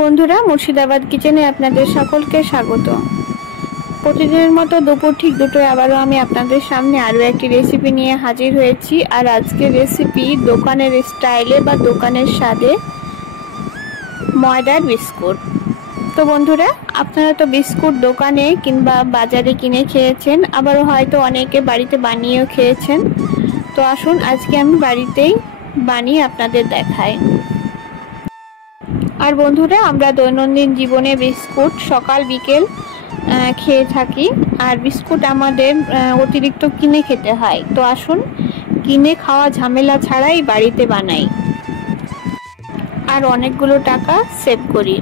বন্ধুরা, মুর্শিদাবাদ কিচেনে আপনাদের সকলকে স্বাগত। প্রতিদিনের মতো দুপুর ঠিক দুটোয় আবারও আমি আপনাদের সামনে আরও একটি রেসিপি নিয়ে হাজির হয়েছি। আর আজকের রেসিপি দোকানের স্টাইলে বা দোকানের স্বাদে ময়দার বিস্কুট। তো বন্ধুরা, আপনারা তো বিস্কুট দোকানে কিংবা বাজারে কিনে খেয়েছেন, আবারও হয়তো অনেকে বাড়িতে বানিয়েও খেয়েছেন। তো আসুন আজকে আমি বাড়িতেই বানিয়ে আপনাদের দেখাই। আর বন্ধুরা, আমরা দৈনন্দিন জীবনে বিস্কুট সকাল বিকেল খেয়ে থাকি, আর বিস্কুট আমাদের অতিরিক্ত কিনে খেতে হয়। তো আসুন কিনে খাওয়া ঝামেলা ছাড়াই বাড়িতে বানাই আর অনেকগুলো টাকা সেভ করি।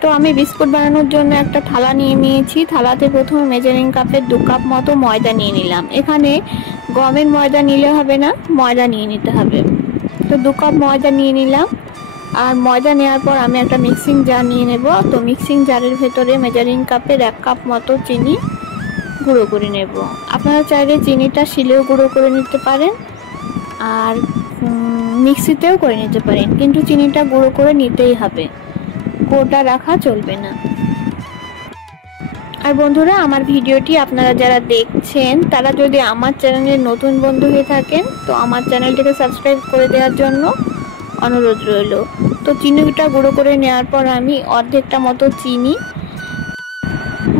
তো আমি বিস্কুট বানানোর জন্য একটা থালা নিয়ে নিয়েছি। থালাতে প্রথমে মেজারিং কাপের 2 কাপ মতো ময়দা নিয়ে নিলাম। এখানে গমের ময়দা নিলে হবে না, ময়দা নিয়ে নিতে হবে। তো 2 কাপ ময়দা নিয়ে নিলাম। আর ময়দা নেওয়ার পর আমি একটা মিক্সিং জার নিয়ে নেব। তো মিক্সিং জারের ভেতরে মেজারিং কাপের 1 কাপ মতো চিনি গুঁড়ো করে নেব। আপনারা চাইলে চিনিটা শিলেও গুঁড়ো করে নিতে পারেন আর মিক্সিতেও করে নিতে পারেন, কিন্তু চিনিটা গুঁড়ো করে নিতেই হবে, গোটা রাখা চলবে না। আর বন্ধুরা, আমার ভিডিওটি আপনারা যারা দেখছেন তারা যদি আমার চ্যানেলের নতুন বন্ধু হয়ে থাকেন তো আমার চ্যানেলটিকে সাবস্ক্রাইব করে দেওয়ার জন্য অনুরোধ রইল। তো চিনিটা গুঁড়ো করে নেওয়ার পর আমি অর্ধেকটা মতো চিনি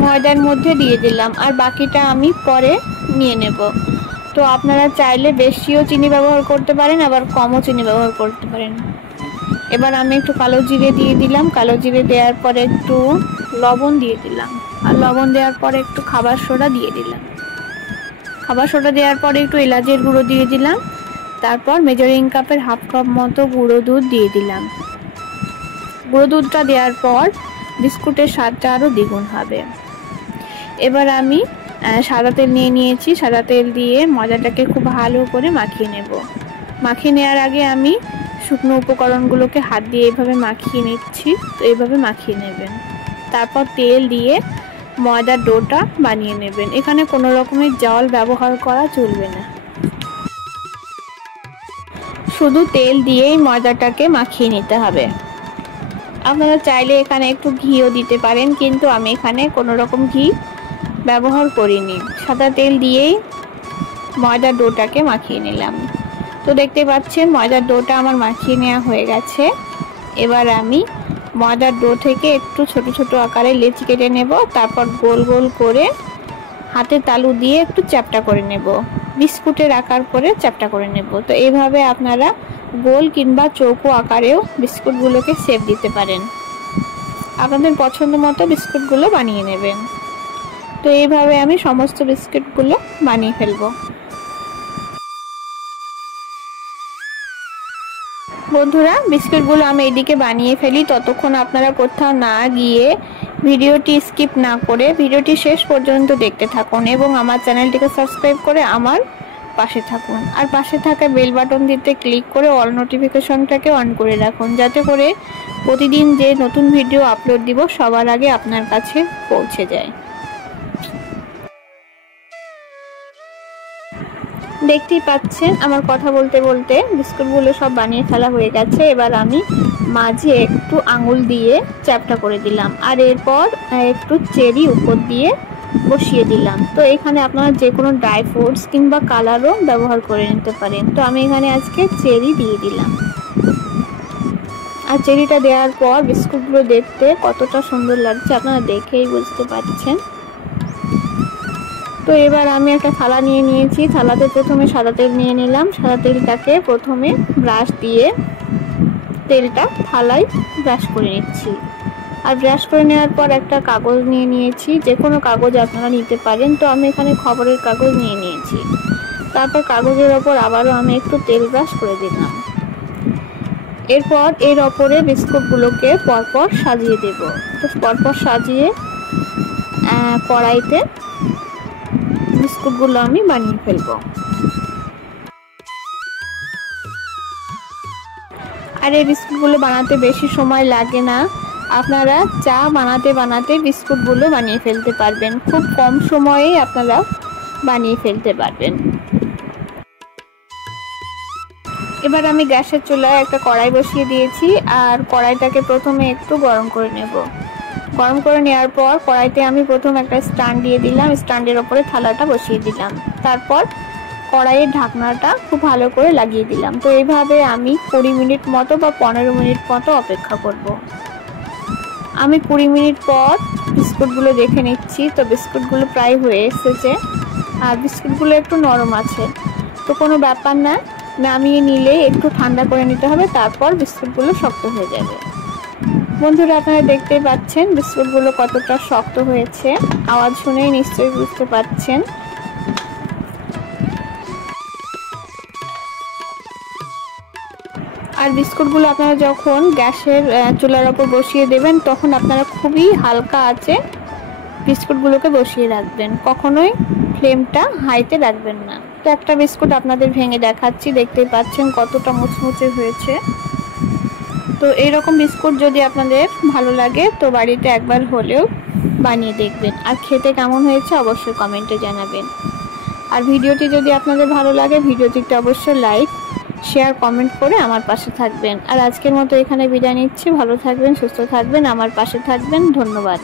ময়দার মধ্যে দিয়ে দিলাম, আর বাকিটা আমি পরে নিয়ে নেব। তো আপনারা চাইলে বেশিও চিনি ব্যবহার করতে পারেন, আবার কমও চিনি ব্যবহার করতে পারেন। এবার আমি একটু কালো জিরে দিয়ে দিলাম। কালো জিরে দেওয়ার পরে একটু লবণ দিয়ে দিলাম, আর লবণ দেওয়ার পরে একটু খাবার সোডা দিয়ে দিলাম। খাবার সোডা দেওয়ার পরে একটু এলাচের গুঁড়ো দিয়ে দিলাম। তারপর মেজারিং কাপের 1/2 কাপ মতো গুঁড়ো দুধ দিয়ে দিলাম। গুঁড়ো দুধটা দেওয়ার পর বিস্কুটের স্বাদটা আরও দ্বিগুণ হবে। এবার আমি সাদা তেল নিয়ে নিয়েছি। সাদা তেল দিয়ে ময়দাটাকে খুব ভালো করে মাখিয়ে নেব। মাখিয়ে নেওয়ার আগে আমি শুকনো উপকরণগুলোকে হাত দিয়ে এইভাবে মাখিয়ে নিচ্ছি। তো এইভাবে মাখিয়ে নেবেন। তারপর তেল দিয়ে ময়দার ডোটা বানিয়ে নেবেন। এখানে কোনো রকমের জল ব্যবহার করা চলবে না, শুধু তেল দিয়েই ময়দাটাকে মাখিয়ে নিতে হবে। আপনারা চাইলে এখানে একটু ঘিও দিতে পারেন, কিন্তু আমি এখানে কোনো রকম ঘি ব্যবহার করিনি। সাদা তেল দিয়েই ময়দার ডোটাকে মাখিয়ে নিলাম। তো দেখতে পাচ্ছেন ময়দার ডোটা আমার মাখিয়ে নেওয়া হয়ে গেছে। এবার আমি ময়দার ডো থেকে একটু ছোট ছোট আকারে লেচি কেটে নেব। তারপর গোল গোল করে হাতে তালু দিয়ে একটু চ্যাপ্টা করে নেব, বিস্কুটের আকার করে চ্যাপ্টা করে নেব। তো এইভাবে আপনারা গোল কিংবা চৌকো আকারেও বিস্কুটগুলোকে শেপ দিতে পারেন। আপনাদের পছন্দ মতো বিস্কুটগুলো বানিয়ে নেবেন। তো এইভাবে আমি সমস্ত বিস্কুটগুলো বানিয়ে ফেলবো। বন্ধুরা, বিস্কুটগুলো আমি এইদিকে বানিয়ে ফেলি, ততক্ষণ আপনারা কোথাও না গিয়ে ভিডিওটি স্কিপ না করে ভিডিওটি শেষ পর্যন্ত দেখতে থাকুন এবং আমার চ্যানেলটিকে সাবস্ক্রাইব করে আমার পাশে থাকুন। আর পাশে থাকা বেল বাটনটিতে ক্লিক করে অল নোটিফিকেশনটাকে অন করে রাখুন, যাতে করে প্রতিদিন যে নতুন ভিডিও আপলোড দিব সবার আগে আপনার কাছে পৌঁছে যায়। দেখতেই পাচ্ছেন আমার কথা বলতে বলতে বিস্কুটগুলো সব বানিয়ে ফেলা হয়ে গেছে। এবার আমি মাঝে একটু আঙুল দিয়ে চ্যাপ্টা করে দিলাম, আর এরপর একটু চেরি উপর দিয়ে বসিয়ে দিলাম। তো এখানে আপনারা যে কোনো ড্রাই ফ্রুটস কিংবা কালারও ব্যবহার করে নিতে পারেন। তো আমি এখানে আজকে চেরি দিয়ে দিলাম। আর চেরিটা দেওয়ার পর বিস্কুটগুলো দেখতে কতটা সুন্দর লাগছে আপনারা দেখেই বুঝতে পারছেন। তো এবার আমি একটা থালা নিয়ে নিয়েছি। থালাতে প্রথমে সাদা তেল নিয়ে নিলাম। সাদা তেলটাকে প্রথমে ব্রাশ দিয়ে তেলটা থালায় ব্রাশ করে নিচ্ছি। আর ব্রাশ করে নেওয়ার পর একটা কাগজ নিয়ে নিয়েছি, যে কোনো কাগজ আপনারা নিতে পারেন। তো আমি এখানে খবরের কাগজ নিয়ে নিয়েছি। তারপর কাগজের ওপর আবারও আমি একটু তেল ব্রাশ করে দিলাম। এরপর এর ওপরে বিস্কুটগুলোকে পরপর সাজিয়ে দেব। তো পরপর সাজিয়ে কড়াইতে বিস্কুটগুলো আমি বানিয়ে ফেলবো। আর এই বিস্কুটগুলো বানাতে বেশি সময় লাগে না। আপনারা চা বানাতে বানাতে বিস্কুটগুলো বানিয়ে ফেলতে পারবেন, খুব কম সময়েই আপনারা বানিয়ে ফেলতে পারবেন। এবার আমি গ্যাসের চুলায় একটা কড়াই বসিয়ে দিয়েছি, আর কড়াইটাকে প্রথমে একটু গরম করে নেব। গরম করে নেওয়ার পর কড়াইতে আমি প্রথম একটা স্ট্যান্ড দিয়ে দিলাম, স্ট্যান্ডের ওপরে থালাটা বসিয়ে দিলাম। তারপর কড়াইয়ের ঢাকনাটা খুব ভালো করে লাগিয়ে দিলাম। তো এইভাবে আমি 20 মিনিট মতো বা 15 মিনিট মতো অপেক্ষা করব। আমি 20 মিনিট পর বিস্কুটগুলো দেখে নিচ্ছি। তো বিস্কুটগুলো প্রায় হয়ে এসেছে, আর বিস্কুটগুলো একটু নরম আছে। তো কোনো ব্যাপার না, নামিয়ে নিলে একটু ঠান্ডা করে নিতে হবে, তারপর বিস্কুটগুলো শক্ত হয়ে যাবে। বন্ধুরা, আপনারা দেখতেই পাচ্ছেন বিস্কুটগুলো কতটা শক্ত হয়েছে, আওয়াজ শুনেই নিশ্চয়ই বুঝতে পারছেন। আর বিস্কুটগুলো আপনারা যখন গ্যাসের চুলার ওপর বসিয়ে দেবেন, তখন আপনারা খুবই হালকা আঁচে বিস্কুটগুলোকে বসিয়ে রাখবেন, কখনোই ফ্লেমটা হাইতে রাখবেন না। তো একটা বিস্কুট আপনাদের ভেঙে দেখাচ্ছি, দেখতেই পাচ্ছেন কতটা মুচমুচে হয়েছে। তো এইরকম বিস্কুট যদি আপনাদের ভালো লাগে তো বাড়িতে একবার হলেও বানিয়ে দেখবেন, আর খেতে কেমন হয়েছে অবশ্যই কমেন্টে জানাবেন। আর ভিডিওটি যদি আপনাদের ভালো লাগে, ভিডিওটিতে অবশ্যই লাইক, শেয়ার, কমেন্ট করে আমার পাশে থাকবেন। আর আজকের মতো এখানে বিদায় নিচ্ছি। ভালো থাকবেন, সুস্থ থাকবেন, আমার পাশে থাকবেন। ধন্যবাদ।